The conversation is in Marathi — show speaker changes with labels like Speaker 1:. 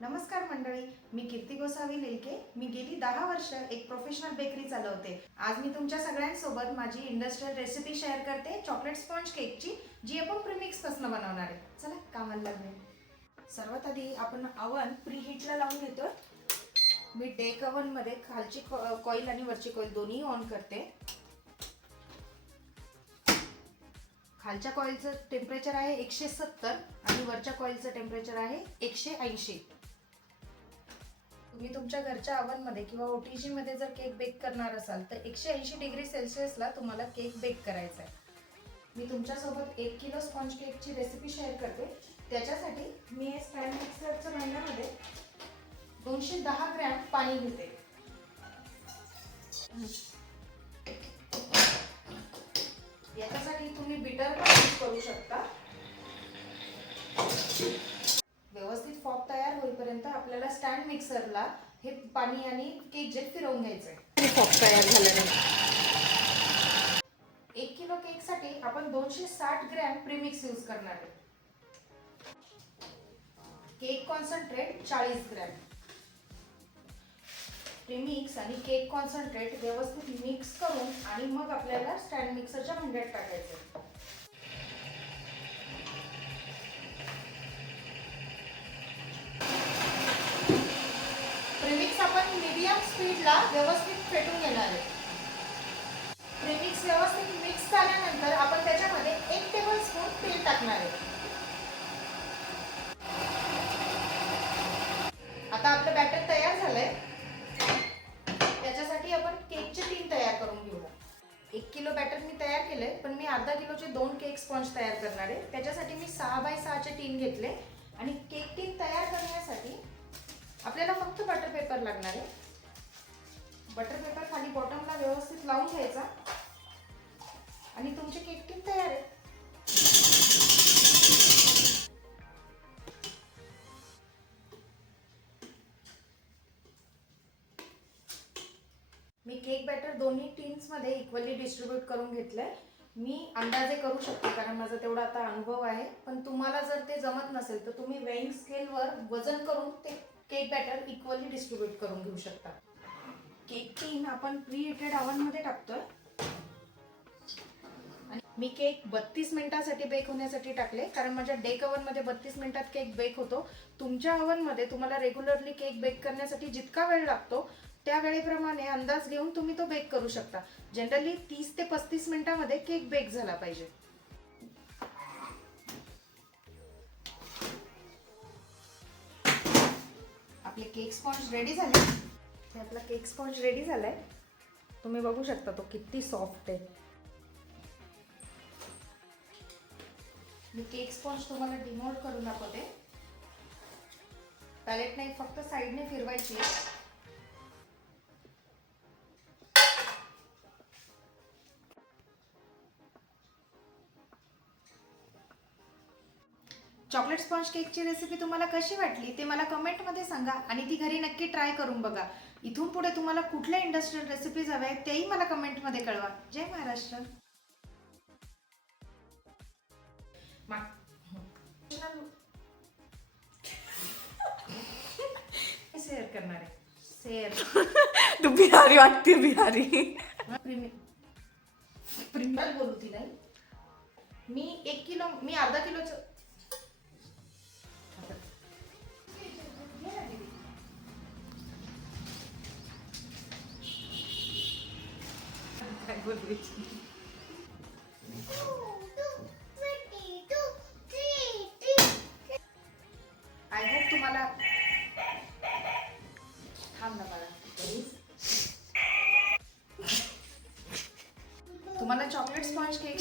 Speaker 1: नमस्कार मंडळी मी कीर्ती गोसावी लेलके मी गेली दहा वर्ष एक प्रोफेशनल बेकरी चालवते. आज मी तुमच्या सगळ्यांसोबत माझी इंडस्ट्रियल रेसिपी शेअर करते चॉकलेट स्पॉन्ज केकची जी आपण प्रिमिक्सपासून बनवणार आहे. चला कामाला लागले. सर्वात आधी आपण अवन प्री हीटला लावून घेतो. मी डेक अवनमध्ये खालची कॉईल आणि वरची कॉईल दोन्ही ऑन करते. खालच्या कॉईलचं टेम्परेचर आहे एकशे सत्तर आणि वरच्या कॉईलचं टेम्परेचर आहे एकशे ऐंशी. तुम्ही तुमच्या घरच्या ओव्हनमध्ये किंवा ओटीजी मध्ये जर केक बेक करणार असाल तर एकशे ऐंशी डिग्री सेल्सिअसला तुम्हाला केक बेक करायचा आहे. मी तुमच्यासोबत एक किलो स्पॉन्ज केकची रेसिपी शेअर करते. त्याच्यासाठी मी हे स्टँड मिक्सरच्या भांड्यामध्ये दोनशे दहा ग्रॅम पाणी घेते. याच्यासाठी तुम्ही बिटर पण यूज करू शकता व्यवस्थित फॉक तयार होईपर्यंत आपल्याला स्टँड मिक्सरला हे पाणी आणि केक जे फिरवून घ्यायचंय. फॉक तयार झाल्यानंतर. एक किलो केकसाठी आपण दोनशे साठ ग्रॅम प्रीमिक्स यूज करणार आहे. केक कॉन्सन्ट्रेट चाळीस ग्रॅम. प्रीमिक्स आणि केक कॉन्सन्ट्रेट व्यवस्थित मिक्स करून आणि मग आपल्याला स्टँड मिक्सरच्या भांड्यात टाकायचं प्रेमिक्स आपण मीडियम स्पीडला व्यवस्थित फेटून घेणार आहे. प्रेमिक्स व्यवस्थित मिक्स झाल्यानंतर आपण त्याच्यामध्ये एक टेबल स्पून तेल टाकणार आहे. आता आपलं बॅटर तयार झालंय. त्याच्यासाठी आपण केकचे तीन तयार करून घेऊया. एक किलो बॅटर मी तयार केलंय पण मी अर्धा किलोचे दोन केक स्पॉन्ज तयार करणार आहे. त्याच्यासाठी मी सहा बाय सहाचे टीन घेतले. आणि केक टीन तयार करण्यासाठी आपल्याला फक्त बटर पेपर लागणार आहे. बटर पेपर खाली बॉटमला व्यवस्थित लावून घ्यायचा. आणि तुमचे केक टीप तयार आहे. मी केक बॅटर दोन्ही टीन्समध्ये इक्वली डिस्ट्रीब्यूट करून घेतलंय. मी अंदाजे करू शकते कारण माझा तेवढा आता अनुभव आहे. पण तुम्हाला जर ते जमत नसेल तर तुम्ही वेईंग स्केलवर वजन करून ते केक बॅटर इक्वली डिस्ट्रीब्यूट करून घेऊ शकता. केक टीन आपण प्री हिटेडमध्ये टाकतोय. आणि मी केक बत्तीस मिनिटासाठी बेक होण्यासाठी टाकले कारण माझ्या डेकमध्ये बत्तीस मिनिटात केक बेक होतो. तुमच्या मध्ये तुम्हाला रेग्युलरली केक बेक करण्यासाठी जितका वेळ लागतो त्या वेळेप्रमाणे अंदाज घेऊन तुम्ही तो बेक करू शकता. जनरली तीस ते पस्तीस मिनिटामध्ये केक बेक झाला पाहिजे. आपले केक स्पॉन्ज रेडी झाले. हे आपला केक स्पॉन्ज रेडी झालाय. तुम्ही बघू शकता तो किती सॉफ्ट आहे. मी केक स्पॉन्ज तुम्हाला डिमोल्ड करून दाखवते. पॅलेट नाही फक्त साईडने फिरवायची आहे. चॉकलेट स्पॉन्ज केकची रेसिपी तुम्हाला कशी वाटली ते मला कमेंटमध्ये सांगा आणि ती घरी नक्की ट्राय करून बघा. इथून पुढे तुम्हाला कुठल्या इंडस्ट्रियल रेसिपीज हव्या आहेत तेही मला कमेंटमध्ये कळवा. जय महाराष्ट्र. मा- शेअर करणार. आहे शेअर.
Speaker 2: तू बिहारी वाटते बिहारी.
Speaker 1: बोलू ती नाही. मी एक किलो मी अर्धा किलोचं आय होप तुम्हाला थांब ना बाळा तुम्हाला चॉकलेट स्पॉन्ज केक